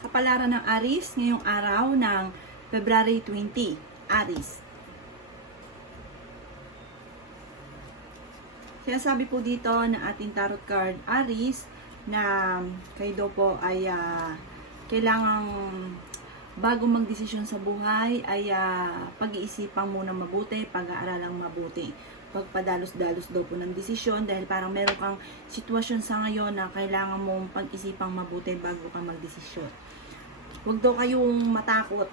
Kapalaran ng Aries ngayong araw ng February 20, Aries. Sinasabi po dito ng ating tarot card, Aries, na kayo daw po ay kailangang bago magdesisyon sa buhay ay pag-iisipang muna mabuti, pag-aaralang mabuti. Pagpadalos-dalos daw po ng desisyon dahil parang meron kang sitwasyon sa ngayon na kailangan mong pag-isipang mabuti bago ka magdesisyon. Huwag daw kayong matakot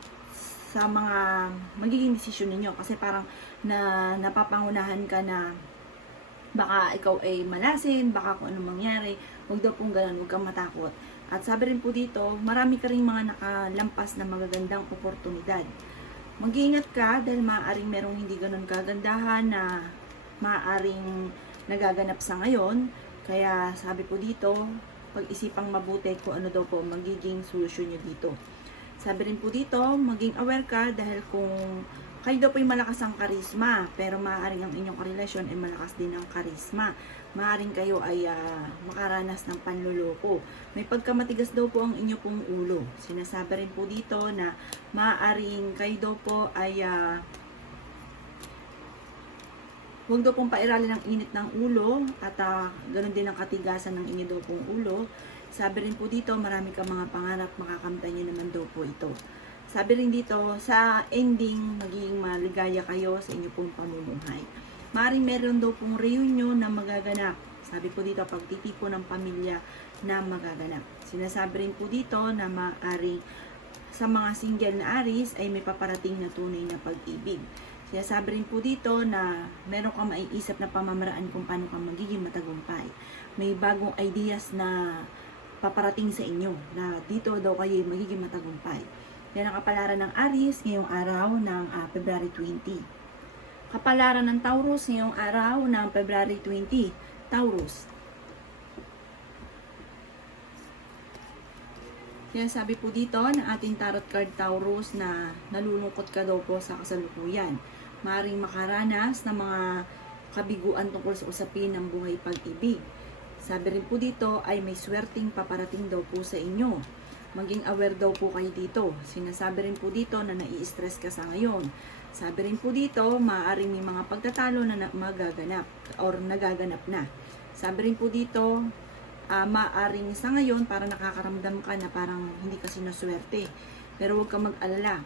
sa mga magiging desisyon ninyo kasi parang napapangunahan ka na baka ikaw ay malasin, baka kung anong mangyari. Huwag daw pong ganun, huwag kang matakot. At sabi rin po dito, marami ka rin mga nakalampas na magagandang oportunidad. Mag-iingat ka dahil maaaring merong hindi ganun kagandahan na maaaring nagaganap sa ngayon. Kaya sabi po dito, pag-isipang mabuti kung ano daw po magiging solusyon nyo dito. Sabi rin po dito, maging aware ka dahil kung kayo daw po yung malakas ang karisma, pero maaaring ang inyong karelasyon ay malakas din ang karisma. Maaaring kayo ay makaranas ng panluloko. May pagkamatigas daw po ang inyo pong ulo. Sinasabi rin po dito na maaaring kayo daw po ay huwag daw pong pairalin ang init ng ulo at ganoon din ang katigasan ng inyo daw pong ulo. Sabi rin po dito, marami kang mga pangarap, makakamtan nyo naman daw po ito. Sabi rin dito, sa ending, magiging maligaya kayo sa inyo pong pamumuhay. Maaaring meron daw pong reunion na magaganap. Sabi po dito, pagtitipon ng pamilya na magaganap. Sinasabi rin po dito na maaaring sa mga single na Aries ay may paparating na tunay na pag-ibig. Sinasabi rin po dito na meron kang maiisip na pamamaraan kung paano kang magiging matagumpay. May bagong ideas na paparating sa inyo na dito daw kayo magiging matagumpay. Yan ang kapalaran ng Aries ngayong araw ng February 20. Kapalaran ng Taurus ngayong araw ng February 20. Taurus. Yan sabi po dito ng ating tarot card Taurus na nalulungkot ka daw po sa kasalukuyan. Maaaring makaranas ng mga kabiguan tungkol sa usapin ng buhay pag-ibig. Sabi rin po dito ay may swerteng paparating daw po sa inyo. Maging aware daw po kayo dito. Sinasabi rin po dito na nai-stress ka sa ngayon. Sabi rin po dito, maaaring may mga pagtatalo na magaganap or nagaganap na. Sabi rin po dito, maaaring sa ngayon para nakakaramdam ka na parang hindi ka sinuswerte. Pero huwag kang mag-alala.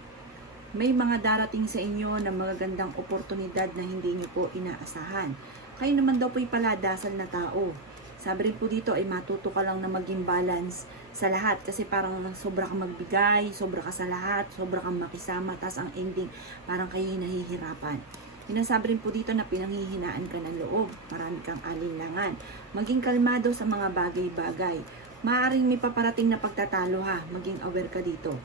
May mga darating sa inyo na magagandang oportunidad na hindi nyo po inaasahan. Kayo naman daw po'y paladasal na tao. Sabi rin po dito ay matuto ka lang na maging balance sa lahat kasi parang sobra kang magbigay, sobra ka sa lahat, sobra kang makisama, tas ang ending parang kayo nahihirapan. Sinasabi rin po dito na pinanghihinaan ka ng loob, marami kang alinlangan. Maging kalmado sa mga bagay-bagay. Maaaring may paparating na pagtatalo ha, maging aware ka dito.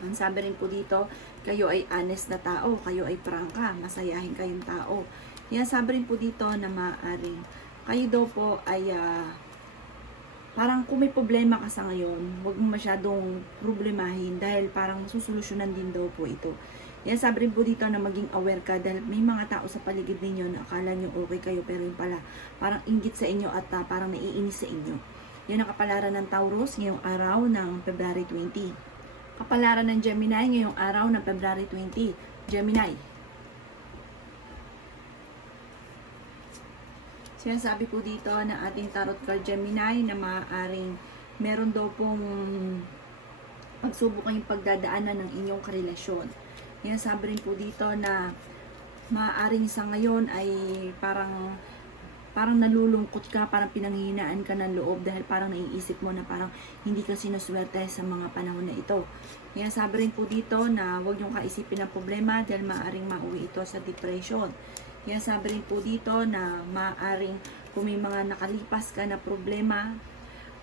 Ang sabi rin po dito, kayo ay honest na tao, kayo ay prangka, masayahin kayong tao. Yan sabi rin po dito na maaaring kayo daw po ay parang kung may problema ka sa ngayon, huwag mo masyadong problemahin dahil parang masusolusyonan din daw po ito. Yan sabi rin po dito na maging aware ka dahil may mga tao sa paligid ninyo na akala nyo okay kayo pero yung pala parang inggit sa inyo at parang naiinis sa inyo. Yan ang kapalaran ng Taurus ngayong araw ng February 20. Kapalaran ng Gemini ngayong araw ng February 20. Gemini. Sinasabi po dito na ating tarot card Gemini na maaaring meron daw pong pagsubok kayong pagdadaanan ng inyong karelasyon. Sinasabi rin po dito na maaaring sa ngayon ay parang nalulungkot ka, parang pinanghihinaan ka ng loob dahil parang naiisip mo na parang hindi ka sinuswerte sa mga panahon na ito. Sinasabi rin po dito na huwag niyong kaisipin ang problema dahil maaaring mauwi ito sa depression. Kaya sabi rin po dito na maaaring kung may mga nakalipas ka na problema,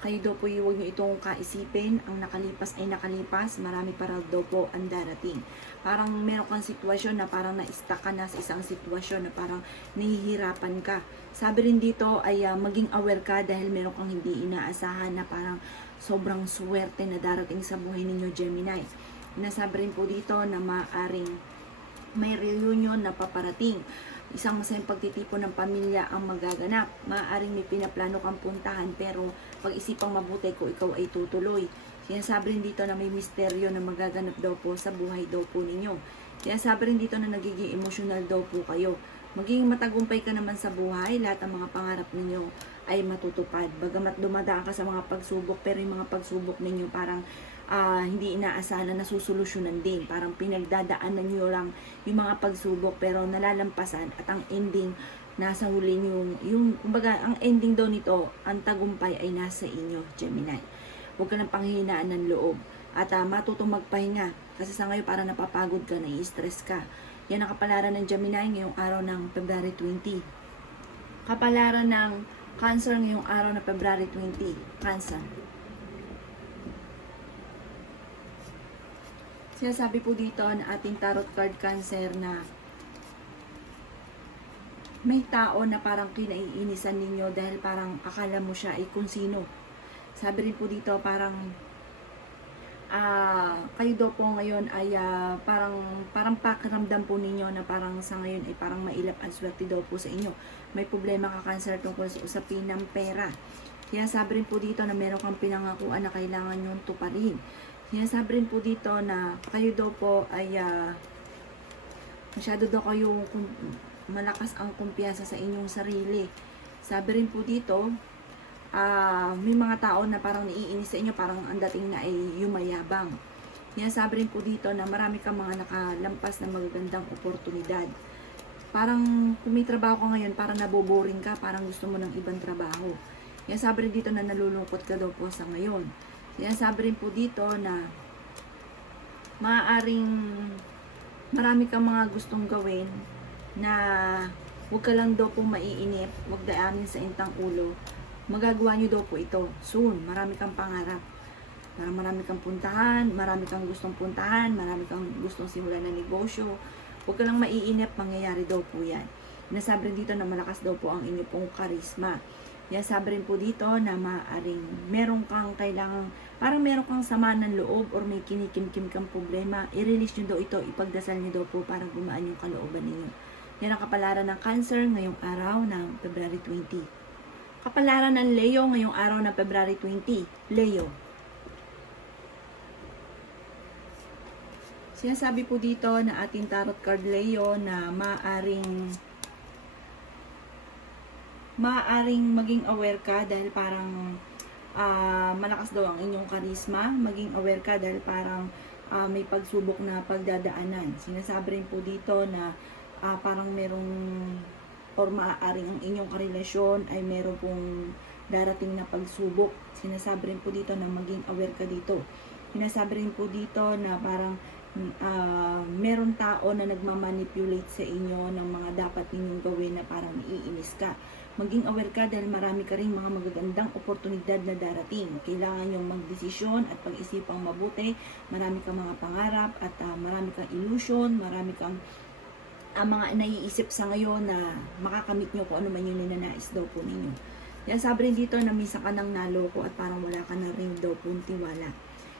kayo daw po huwag nyo itong kaisipin. Ang nakalipas ay nakalipas, marami para daw po ang darating. Parang meron kang sitwasyon na parang na-stuck ka na sa isang sitwasyon na parang nahihirapan ka. Sabi rin dito ay maging aware ka dahil meron kang hindi inaasahan na parang sobrang swerte na darating sa buhay ninyo Gemini. Nasabi rin po dito na maaaring may reunion na paparating. Isang masayang pagtitipon ng pamilya ang magaganap. Maaaring may pinaplano kang puntahan pero pag-isipang mabuti kung ikaw ay tutuloy. Sinasabi rin dito na may misteryo na magaganap daw po sa buhay daw po ninyo. Sinasabi rin dito na nagiging emosyonal daw po kayo. Magiging matagumpay ka naman sa buhay, lahat ng mga pangarap ninyo ay matutupad. Bagamat dumadaan ka sa mga pagsubok, pero yung mga pagsubok ninyo parang hindi inaasahan na nasusolusyonan din. Parang pinagdadaanan nyo lang yung mga pagsubok, pero nalalampasan at ang ending nasa huli nyo. Kumbaga, ang ending daw nito, ang tagumpay ay nasa inyo, Gemini. Huwag ka ng panghihinaan ng loob. At matutong magpahinga. Kasi sa ngayon parang napapagod ka, nai-stress ka. Yan ang kapalaran ng Gemini ngayong araw ng February 20. Kapalaran ng Cancer ngayong araw ng February 20. Cancer. Sinasabi po dito na ating tarot card Cancer na may tao na parang kinaiinisan ninyo dahil parang akala mo siya ay kung sino. Sabi rin po dito parang kayo daw po ngayon ay parang pakiramdam po ninyo na parang sa ngayon ay parang mailap ang swerte daw po sa inyo. May problema ka Cancer tungkol sa usapin ng pera. Kaya sabi rin po dito na meron kang pinangakuan na kailangan nyo tuparin. Kaya sabi rin po dito na kayo daw po ay masyado daw kayo malakas ang kumpiyansa sa inyong sarili. Sabi rin po dito may mga tao na parang naiinis sa inyo, parang ang dating na ay yumayabang. Yan sabi rin po dito na marami kang mga nakalampas na magagandang oportunidad. Parang kung may trabaho ka ngayon, parang naboboring ka, parang gusto mo ng ibang trabaho. Yan sabi rin dito na nalulungkot ka daw po sa ngayon. Yan sabi rin po dito na maaaring marami kang mga gustong gawin na huwag ka lang daw po maiinip, huwag daanin sa intang ulo. Magagawa nyo daw po ito soon. Marami kang pangarap. Marami kang puntahan, marami kang gustong puntahan, marami kang gustong simulan na negosyo. Huwag ka lang maiinip, mangyayari daw po yan. Nasabi rin dito na malakas daw po ang inyo pong karisma. Yan sabi rin po dito na maaaring meron kang kailangang, parang meron kang sama ng loob or may kinikimkim kang problema, i-release nyo daw ito, ipagdasal nyo daw po para gumaan yung kalooban ninyo. Yan ang kapalaran ng Cancer ngayong araw ng February 20. Kapalaran ng Leo ngayong araw ng February 20. Leo. Sinasabi po dito na ating tarot card Leo na maaaring maging aware ka dahil parang malakas daw ang inyong karisma. Maging aware ka dahil parang may pagsubok na pagdadaanan. Sinasabi rin po dito na parang merong or maaaring ang inyong karelasyon ay meron pong darating na pagsubok. Sinasabi rin po dito na maging aware ka dito. Sinasabi rin po dito na parang meron tao na nagmamanipulate sa inyo ng mga dapat ninyong gawin na parang iinis ka. Maging aware ka dahil marami ka rin mga magagandang oportunidad na darating. Kailangan nyong magdesisyon at pag-isipang mabuti. Marami kang mga pangarap at marami kang illusion, marami kang mga naiisip sa ngayon na makakamit nyo kung ano man yung ninanais daw po ninyo. Yan sabi rin dito na minsan ka nang naloko at parang wala ka na rin daw po tiwala.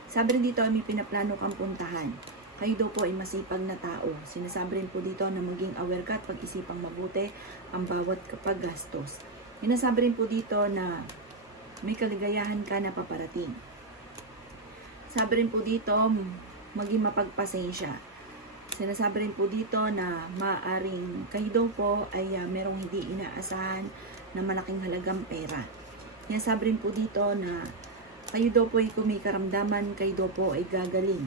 Sabi rin dito may pinaplano kang puntahan. Kayo daw po ay masipag na tao. Sinasabi rin po dito na maging aware ka at pag-isipang mabuti ang bawat paggastos. Sinasabi rin po dito na may kaligayahan ka na paparating. Sabi rin po dito maging mapagpasensya. Sinasabi rin po dito na maaaring kayo daw po ay merong hindi inaasahan na malaking halagang pera. Sinasabi rin po dito na kayo daw po ay kung may karamdaman, kayo daw po ay gagaling.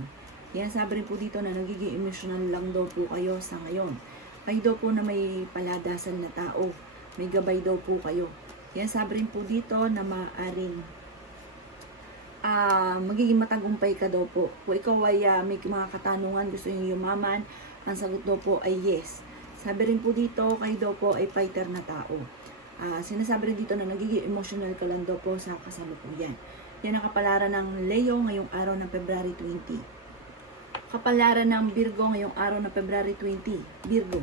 Sinasabi rin po dito na nagiging emotional lang daw po kayo sa ngayon. Kayo daw po na may paladasan na tao, may gabay daw po kayo. Sinasabi rin po dito na maaaring magiging matagumpay ka daw po. Kung ikaw ay may mga katanungan, gusto nyo yumaman, ang sagot daw po ay yes. Sabi rin po dito, kayo daw po ay fighter na tao. Sinasabi rin dito na nagiging emotional ka lang daw po sa kasalukuyan. Yan ang kapalaran ng Leo ngayong araw ng February 20. Kapalaran ng Virgo ngayong araw ng February 20. Virgo.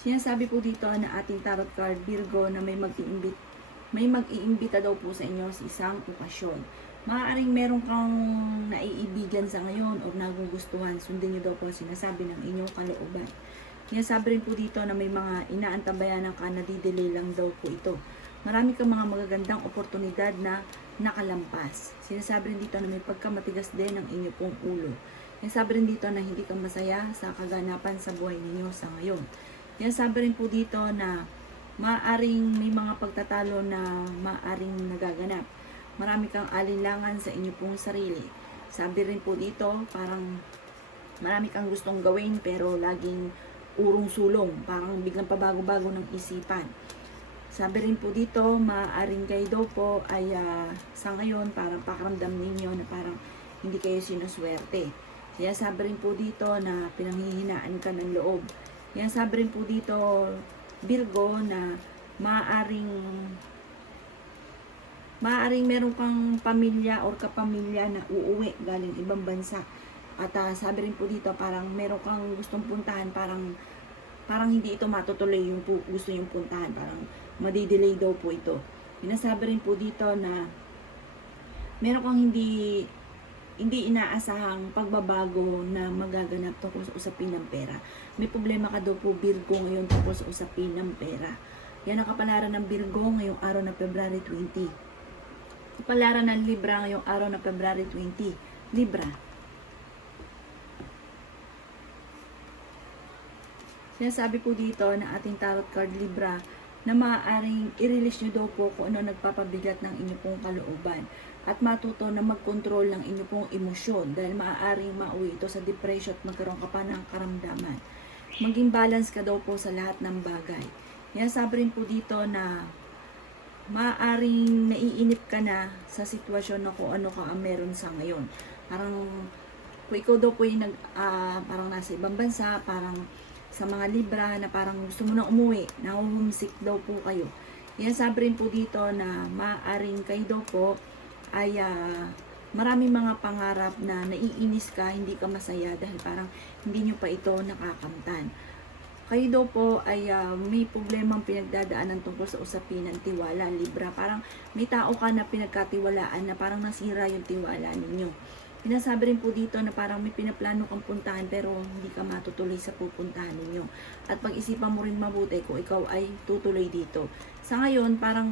Sinasabi po dito na ating tarot card Virgo na may mag-iimbita daw po sa inyo sa isang okasyon. Maaaring meron kang naiibigan sa ngayon o nagugustuhan, sundin nyo daw po sinasabi ng inyong kalooban. Sinasabi rin po dito na may mga inaantabayanan ka na di-delay lang daw po ito. marami kang mga magagandang oportunidad na nakalampas. Sinasabi rin dito na may pagkamatigas din ang inyo pong ulo. Sinasabi rin dito na hindi ka masaya sa kaganapan sa buhay ninyo sa ngayon. Sinasabi rin po dito na maaring may mga pagtatalo na maaring nagaganap. Marami kang alinlangan sa inyo pong sarili. Sabi rin po dito, parang marami kang gustong gawin pero laging urong-sulong. Parang biglang pabago-bago ng isipan. Sabi rin po dito, maaaring kayo daw po ay sa ngayon parang pakaramdam ninyo na parang hindi kayo sinuswerte. Kaya sabi rin po dito na pinanghihinaan ka ng loob. Kaya sabi rin po dito, Virgo, na maaaring meron kang pamilya or kapamilya na uuwi galing ibang bansa. At sabi rin po dito, parang meron kang gustong puntahan, parang hindi ito matutuloy yung gusto yung puntahan, parang madidelay daw po ito. Sinasabi rin po dito na meron kang hindi inaasahang pagbabago na magaganap tungkol sa usapin ng pera. May problema ka daw po, Virgo, ngayon tungkol sa usapin ng pera. Yan ang kapalaran ng Virgo ngayong araw na February 20. Kapalaran ng Libra ngayong araw na February 20. Libra. Sinasabi po dito na ating tarot card Libra na maaaring i-release nyo daw po kung ano nagpapabigat ng inyong pong kalooban at matuto na mag-control ng inyong pong emosyon dahil maaaring mauwi ito sa depression at magkaroon ka pa ng karamdaman. Maging balance ka daw po sa lahat ng bagay. Sabi rin po dito na maaaring naiinip ka na sa sitwasyon na kung ano ka ang meron sa ngayon. Parang kung ikaw daw po yung parang nasa ibang bansa, parang sa mga Libra na parang gusto mo na umuwi, na-homesick daw po kayo. Sabi rin po dito na maaaring kayo daw po ay maraming mga pangarap na naiinis ka, hindi ka masaya dahil parang hindi nyo pa ito nakakamtan. Kayo daw po ay may problemang pinagdadaanan tungkol sa usapin ng tiwala, Libra. Parang may tao ka na pinagkatiwalaan na parang nasira yung tiwala ninyo. Pinasabi rin po dito na parang may pinaplano kang puntahan pero hindi ka matutuloy sa pupuntahan ninyo. At pag-isipan mo rin mabuti kung ikaw ay tutuloy dito. Sa ngayon, parang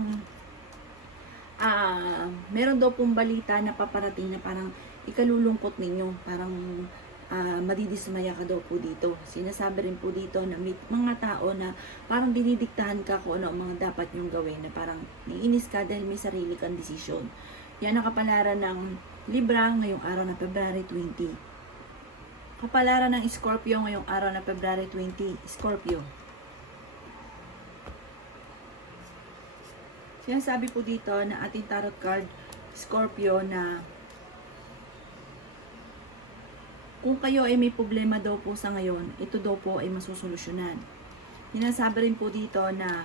meron daw pong balita na paparating na parang ikalulungkot ninyo. Parang madidismaya ka daw po dito. Sinasabi rin po dito na may mga tao na parang dinidiktahan ka kung ano ang mga dapat nyong gawin. Na parang naiinis ka dahil may sarili kang desisyon. Yan ang kapalaran ng Libra ngayong araw na February 20. Kapalaran ng Scorpio ngayong araw na February 20. Scorpio. Sinasabi po dito na ating tarot card, Scorpio, na kung kayo ay may problema daw po sa ngayon, ito daw po ay masusolusyonan. Sinasabi rin po dito na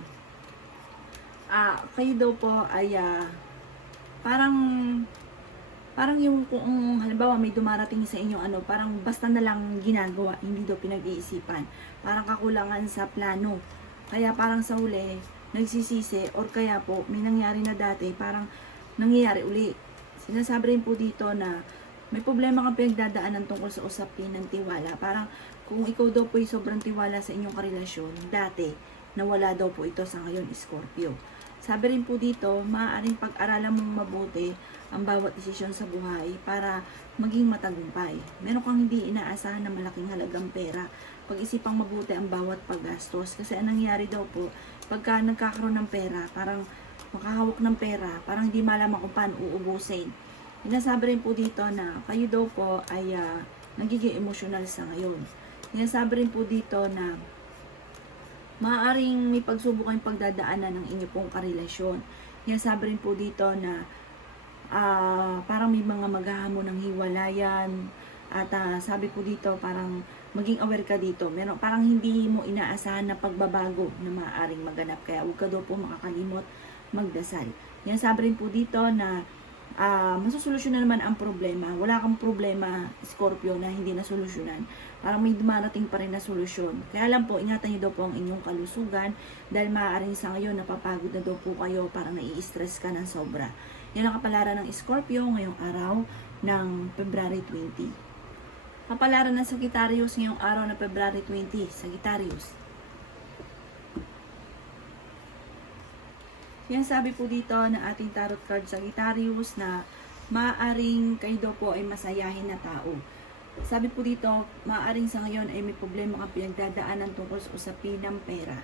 kayo daw po ay parang yung kung halimbawa may dumarating sa inyo parang basta na lang ginagawa, hindi daw pinag-iisipan. Parang kakulangan sa plano. Kaya parang sa huli, nagsisisi or kaya po may nangyari na dati, parang nangyayari uli. Sinasabi rin po dito na may problema kang pinagdadaanan tungkol sa usapin ng tiwala. Parang kung ikaw daw po ay sobrang tiwala sa inyong karelasyon, dati, nawala daw po ito sa ngayon, Scorpio. Sabi rin po dito, maaaring pag-aralan mong mabuti ang bawat desisyon sa buhay para maging matagumpay. Meron kang hindi inaasahan na malaking halagang pera. Pag-isipang mabuti ang bawat paggastos. Kasi ang nangyari daw po, pagka nagkakaroon ng pera, parang makahawak ng pera, parang hindi malaman kung paano uubusin. Sinasabi rin po dito na kayo daw po ay nagiging emosyonal sa ngayon. Sinasabi rin po dito na maaaring may pagsubok kayong pagdadaanan ng inyo pong karelasyon. Sabi rin po dito na parang may mga maghahamon ng hiwalayan. At sabi po dito, parang maging aware ka dito. Parang hindi mo inaasahan na pagbabago na maaaring maganap. Kaya huwag ka daw po makakalimot magdasal. Sabi rin po dito na masusolusyonan naman ang problema. Wala kang problema, Scorpio, na hindi nasolusyonan. Parang may dumarating pa rin na solusyon. Kaya lang po, ingatan niyo daw po ang inyong kalusugan dahil maaaring sa ngayon napapagod na daw po kayo, parang nai-stress ka ng sobra. Yan ang kapalaran ng Scorpio ngayong araw ng February 20. Kapalaran ng Sagittarius ngayong araw ng February 20. Sagittarius. Yan sabi po dito ng ating tarot card Sagittarius na maaaring kayo daw po ay masayahin na tao. Sabi po dito, maaaring sa ngayon ay may problema kang pinagdadaanan tungkol sa usapin ng pera.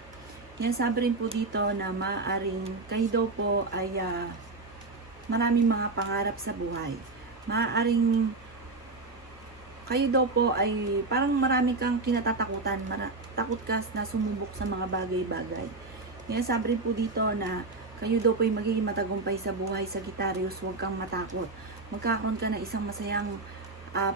Yan sabi rin po dito na maaaring kayo daw po ay maraming mga pangarap sa buhay. Maaaring kayo daw po ay parang marami kang kinatatakutan, takot ka na sumubok sa mga bagay-bagay. Yan sabi rin po dito na kayo daw po ay magiging matagumpay sa buhay, Sagittarius, huwag kang matakot. Magkakaroon ka ng isang masayang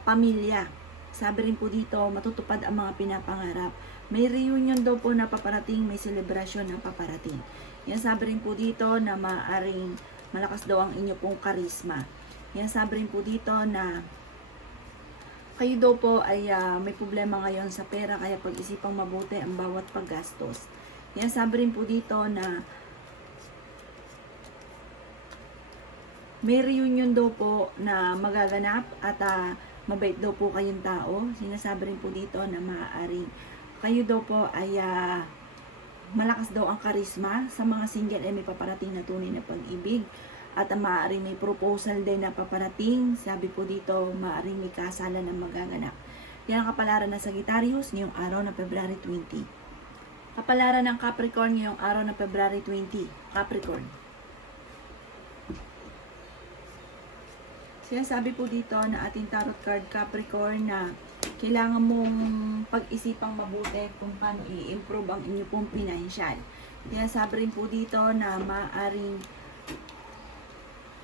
pamilya. Sabi rin po dito, matutupad ang mga pinapangarap. May reunion daw po na paparating, may celebration na paparating. Yan sabi rin po dito na maaaring malakas daw ang inyo pong karisma. Yan sabi rin po dito na kayo daw po ay may problema ngayon sa pera, kaya pag-isipang mabuti ang bawat paggastos. Yan sabi rin po dito na may reunion daw po na magaganap at mabait daw po kayong tao. Sinasabi rin po dito na maaari kayo daw po ay malakas daw ang karisma. Sa mga single ay may paparating na tunay na pag-ibig. At maaari may proposal din na paparating. Sabi po dito, maaari may kasalan na magaganap. Yan ang kapalaran ng Sagittarius ngayong araw ng February 20. Kapalaran ng Capricorn ngayong araw ng February 20. Capricorn. Sinasabi po dito na ating tarot card Capricorn na kailangan mong pag-isipang mabuti kung paano i-improve ang inyo pong financial. Sinasabi rin po dito na maaaring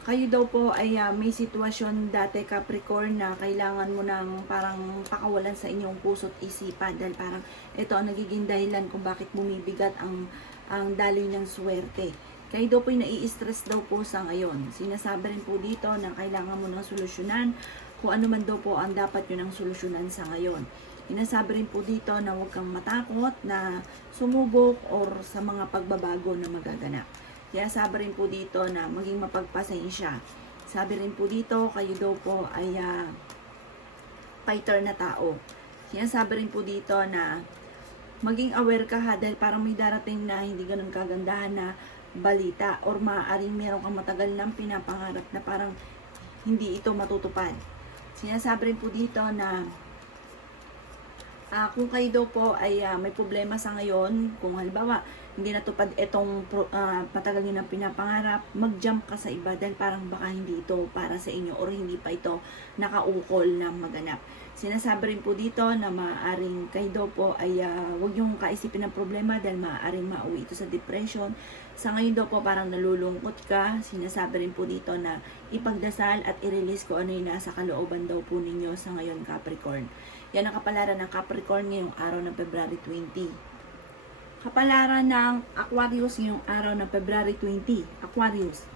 kayo daw po ay may sitwasyon dati Capricorn na kailangan mo ng parang pakawalan sa inyong puso't isipan dahil parang ito ang nagiging dahilan kung bakit bumibigat ang daloy ng swerte. Kayo daw po ay nai-stress daw po sa ngayon. Sinasabi rin po dito na kailangan mo ng solusyonan kung ano man daw po ang dapat nyo ng solusyonan sa ngayon. Sinasabi rin po dito na huwag kang matakot na sumubok or sa mga pagbabago na magaganap. Kaya sabi rin po dito na maging mapagpasensya. Sabi rin po dito, kayo daw po ay fighter na tao. Sinasabi rin po dito na maging aware ka ha, dahil parang may darating na hindi ganun kagandahan na balita or maaaring meron kang matagal ng pinapangarap na parang hindi ito matutupad. Sinasabi rin po dito na kung kayo daw po ay may problema sa ngayon, kung halimbawa hindi natupad itong matagal nyo ng pinapangarap, mag-jump ka sa iba dahil parang baka hindi ito para sa inyo or hindi pa ito nakaukol na maganap. Sinasabi rin po dito na maaaring kayo daw po ay huwag yung kaisipin ng problema dahil maaaring mauwi ito sa depression. Sa ngayon daw po parang nalulungkot ka. Sinasabi rin po dito na ipagdasal at i-release ko ano yung nasa kalooban daw po ninyo sa ngayon Capricorn. Yan ang kapalaran ng Capricorn ngayong araw ng February 20. Kapalaran ng Aquarius ngayong araw ng February 20. Aquarius.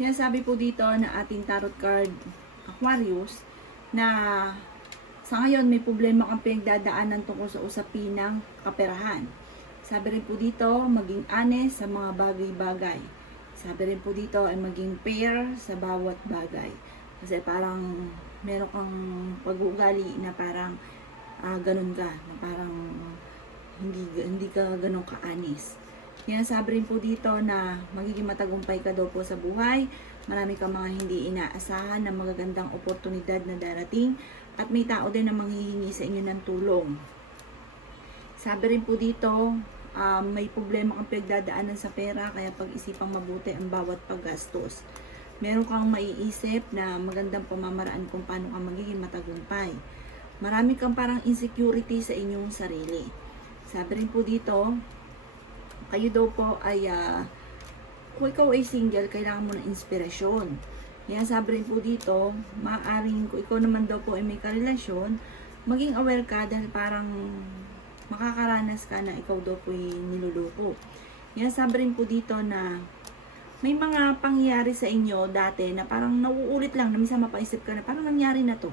Sinasabi po dito na ating tarot card Aquarius na sa ngayon may problema kang pinagdadaanan tungkol sa usapin ng kaperahan. Sabi rin po dito maging honest sa mga bagay-bagay. Sabi rin po dito ay maging fair sa bawat bagay. Kasi parang meron kang pag-uugali na parang ganun ka, na parang hindi ka ganun ka-honest. Sinasabi rin po dito na magiging matagumpay ka daw po sa buhay. Marami kang mga hindi inaasahan na magagandang oportunidad na darating at may tao din na manghihingi sa inyo ng tulong. Sabi rin po dito, may problema kang pinagdadaanan sa pera kaya pag-isipang mabuti ang bawat paggastos. Meron kang maiisip na magandang pamamaraan kung paano ka magiging matagumpay. Marami kang parang insecurity sa inyong sarili. Sabi rin po dito, kayo daw po ay kung ikaw ay single, kailangan mo ng inspirasyon. Yan sabi rin po dito, maaaring kung ikaw naman daw po ay may karelasyon, maging aware ka dahil parang makakaranas ka na ikaw daw po ay niluloko. Yan sabi rin po dito na may mga pangyayari sa inyo dati na parang nauulit lang, na minsan mapaisip ka na parang nangyari na to.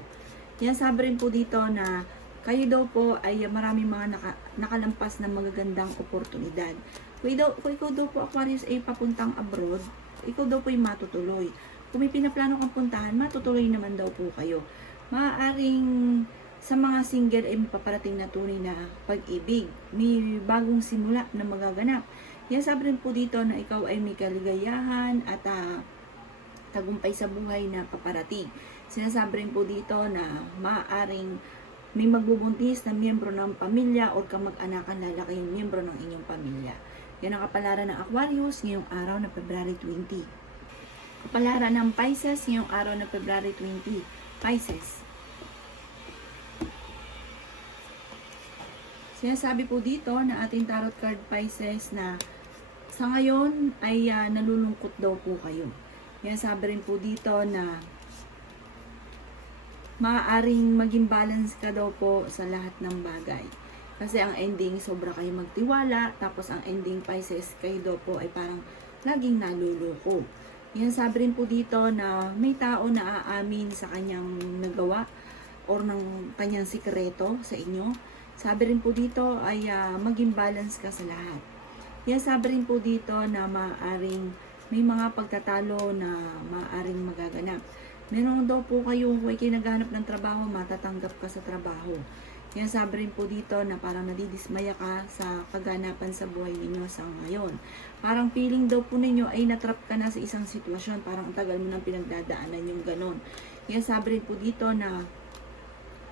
Yan sabi rin po dito na kayo daw po ay marami mga nakalampas na magagandang oportunidad. Kung ikaw daw po Aquarius ay papuntang abroad, ikaw daw po ay matutuloy. Kung may pinaplano kang puntahan, matutuloy naman daw po kayo. Maaaring Sa mga single ay may paparating na tunay na pag-ibig. May bagong simula na magaganap. Yan sabi rin po dito na ikaw ay may kaligayahan at tagumpay sa buhay na paparating. Sinasabi rin po dito na maaaring may magbubuntis na miyembro ng pamilya o kamag-anakan lalaki yung miyembro ng inyong pamilya. Yan ang kapalaran ng Aquarius ngayong araw na February 20. Kapalaran ng Pisces ngayong araw na February 20. Pisces. Sinasabi po dito na ating tarot card Pisces na sa ngayon ay nalulungkot daw po kayo. Yan sabi rin po dito na maaaring maging balance ka daw po sa lahat ng bagay. Kasi ang ending, sobra kayo magtiwala. Tapos ang ending Pisces, kayo daw po ay parang laging naluloko. Yan sabi rin po dito na may tao na aamin sa kanyang nagawa or ng kanyang sikreto sa inyo. Sabi rin po dito ay maging balance ka sa lahat. Yan sabi rin po dito na maaaring may mga pagtatalo na maaaring magaganap. Meron daw po kayo, kung kayo naghahanap ng trabaho, matatanggap ka sa trabaho. Yan sabi rin po dito na parang nadidismaya ka sa kaganapan sa buhay ninyo sa ngayon. Parang feeling daw po ninyo ay natrap ka na sa isang sitwasyon, parang ang tagal mo nang pinagdadaanan yung ganon. Yan sabi rin po dito na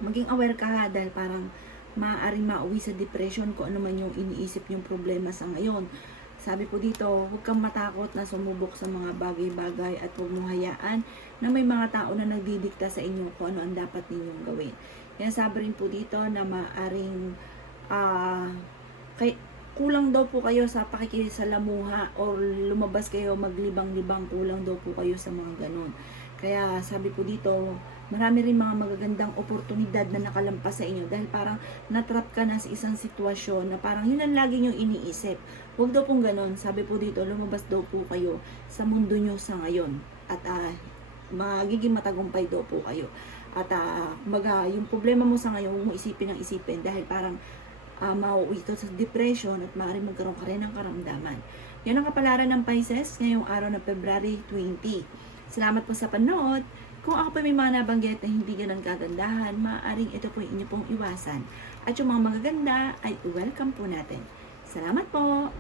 maging aware ka ha, dahil parang maaaring mauwi sa depression kung ano man yung iniisip yung problema sa ngayon. Sabi po dito, huwag kang matakot na sumubok sa mga bagay-bagay at huwag mong hayaan na may mga tao na nagdidikta sa inyo kung ano ang dapat ninyong gawin. Yan sabi rin po dito na maaring kulang daw po kayo sa pakikisalamuha or lumabas kayo maglibang-libang, kulang daw po kayo sa mga ganun. Kaya sabi po dito, marami rin mga magagandang oportunidad na nakalampas sa inyo dahil parang natrap ka na sa isang sitwasyon na parang yun ang lagi nyo iniisip. Huwag daw pong ganun. Sabi po dito, lumabas daw po kayo sa mundo nyo sa ngayon at magiging matagumpay daw po kayo. At yung problema mo sa ngayon, huwag mo isipin ng isipin dahil parang mauwi ito sa depression at maaaring magkaroon ka rin ng karamdaman. Yan ang kapalaran ng Pisces ngayong araw na February 20. Salamat po sa panood. Kung ako pa may mga nabanggit na hindi ganun kagandahan, maaaring ito po inyo pong iwasan. At yung mga magaganda ay welcome po natin. Salamat po!